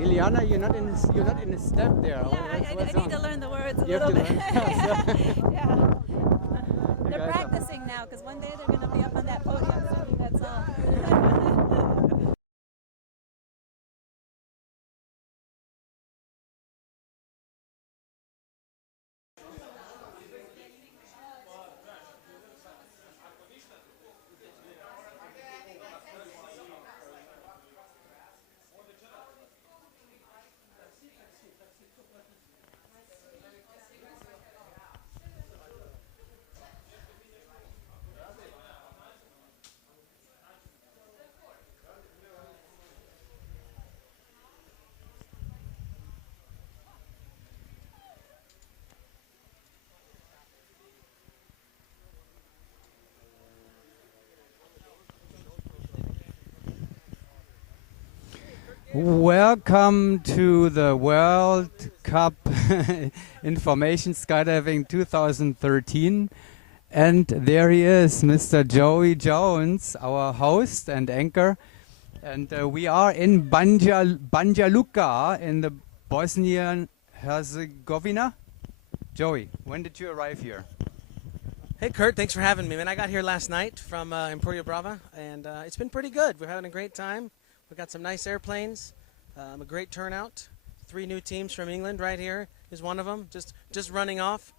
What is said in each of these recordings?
Iliana, you're not in a step there. Yeah, I need to learn the words a You little have bit. to learn. Yeah. They're practicing now because one day they're going to be up on that podium singing that song. Welcome to the World Cup Information Skydiving 2013. And there he is, Mr. Joey Jones, our host and anchor. And we are in Banja Luka in the Bosnia Herzegovina. Joey, when did you arrive here? Hey Kurt, thanks for having me, man. I got here last night from Emporia Brava, and it's been pretty good. We're having a great time. We've got some nice airplanes, a great turnout. 3 new teams from England right here is one of them, just running off.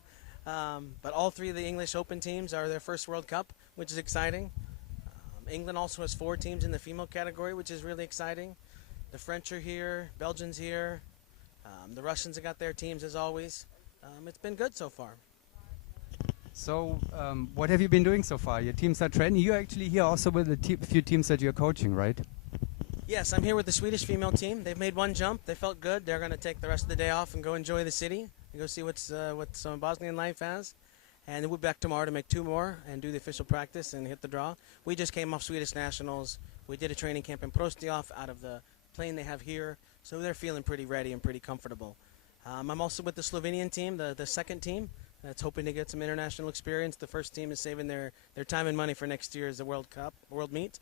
But all 3 of the English Open teams are their first World Cup, which is exciting. England also has 4 teams in the female category, which is really exciting. The French are here, Belgians here. The Russians have got their teams as always. It's been good so far. So, what have you been doing so far? Your teams are training. You're actually here also with a few teams that you're coaching, right? Yes, I'm here with the Swedish female team. They've made one jump. They felt good. They're going to take the rest of the day off and go enjoy the city and go see what some Bosnian life has. And then we'll be back tomorrow to make 2 more and do the official practice and hit the draw. We just came off Swedish Nationals. We did a training camp in Prostiof out of the plane they have here. So they're feeling pretty ready and pretty comfortable. I'm also with the Slovenian team, the second team, that's hoping to get some international experience. The first team is saving their time and money for next year's World Meet.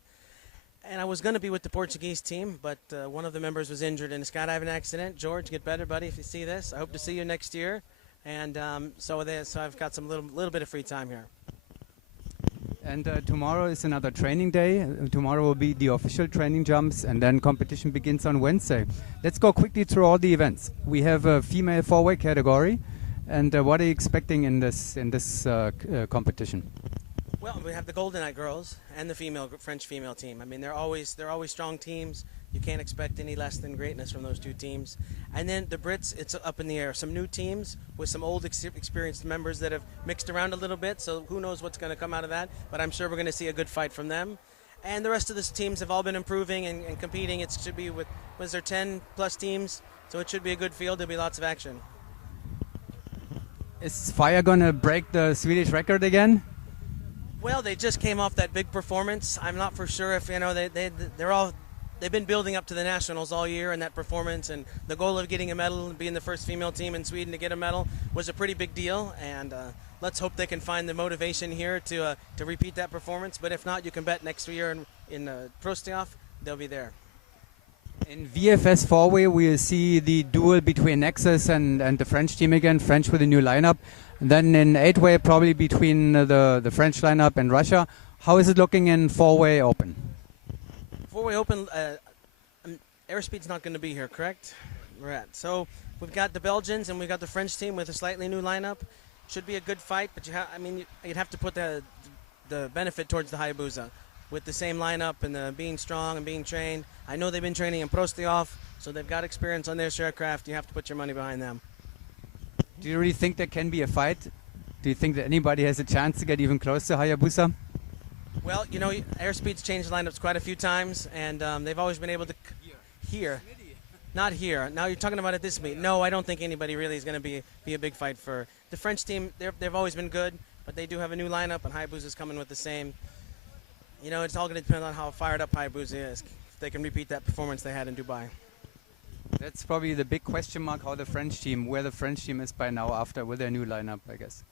And I was going to be with the Portuguese team, but one of the members was injured in a skydiving accident. George, get better, buddy, if you see this. I hope to see you next year. And so I've got some little bit of free time here. And tomorrow is another training day. Tomorrow will be the official training jumps, and then competition begins on Wednesday. Let's go quickly through all the events. We have a female 4-way category. And what are you expecting in this competition? Well, we have the GoldenEye girls and the French female team. I mean, they're always strong teams. You can't expect any less than greatness from those 2 teams. And then the Brits, it's up in the air. Some new teams with some old experienced members that have mixed around a little bit. So who knows what's going to come out of that? But I'm sure we're going to see a good fight from them. And the rest of the teams have all been improving and competing. It should be was there 10 plus teams? So it should be a good field. There'll be lots of action. Is Fire going to break the Swedish record again? Well, they just came off that big performance. I'm not for sure if they've been building up to the nationals all year, and that performance and the goal of getting a medal and being the first female team in Sweden to get a medal was a pretty big deal. And let's hope they can find the motivation here to repeat that performance. But if not, you can bet next year in Prostiof they'll be there. In VFS 4-way, we'll see the duel between Nexus and the French team again, French with a new lineup. And then in 8-way, probably between the French lineup and Russia. How is it looking in 4-way open? 4-way open, airspeed's not going to be here, correct? Right. So we've got the Belgians and we've got the French team with a slightly new lineup. Should be a good fight, but you'd have to put the benefit towards the Hayabusa. With the same lineup and being strong and being trained. I know they've been training in Prostiof, so they've got experience on their aircraft. You have to put your money behind them. Do you really think there can be a fight? Do you think that anybody has a chance to get even close to Hayabusa? Well, you know, Airspeed's changed lineups quite a few times, and they've always been able to here. Not here. Now you're talking about at this meet. No, I don't think anybody really is going to be a big fight for the French team. They've always been good, but they do have a new lineup, and Hayabusa's coming with the same. You know, it's all going to depend on how fired up Hayabusa is. If they can repeat that performance they had in Dubai. That's probably the big question mark, where the French team is by now after with their new lineup, I guess.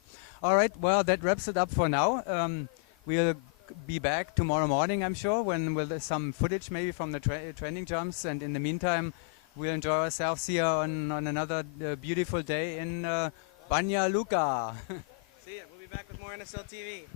All right, well, that wraps it up for now. We'll be back tomorrow morning, I'm sure, with some footage maybe from the training jumps. And in the meantime, we'll enjoy ourselves here on another beautiful day in Banja, Luka. See ya. We'll be back with more NSL TV.